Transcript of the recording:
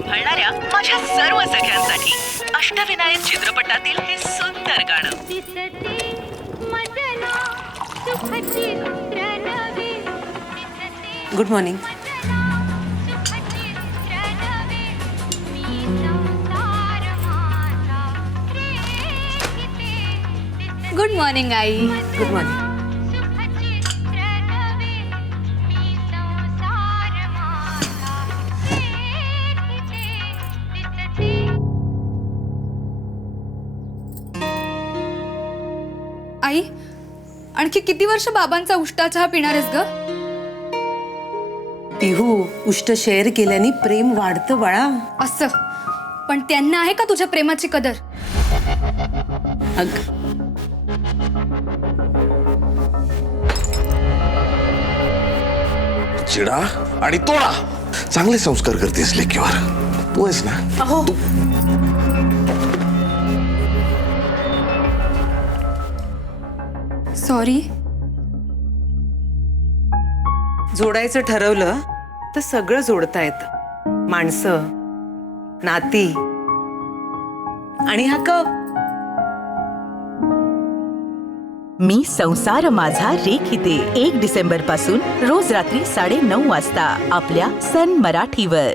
सांभाळणाऱ्या माझ्या सर्व सख्यांसाठी अष्टविनायक चित्रपटातील हे सुंदर गाणं. Good morning. गुड मॉर्निंग आई. Good morning. आई, आणखी किती वर्ष बाबांचा उष्टा चहा पिणार आहेस ग? पिहू, उष्ट शेअर केल्याने प्रेम वाढतं बाळा. असं पण त्यांना आहे का तुझ्या प्रेमाची कदर? अग चिडा आणि तोडा. चांगले संस्कार करतेस लेकीवर. तू आहेस ना. अहो, सॉरी. जोडायचं ठरवलं तर सगळं जोडता येतं. माणसं, नाती आणि हा कप. मी संसार माझा रेखिते 1 डिसेंबर पासून रोज रात्री 9:30 वाजता आपल्या सन मराठीवर.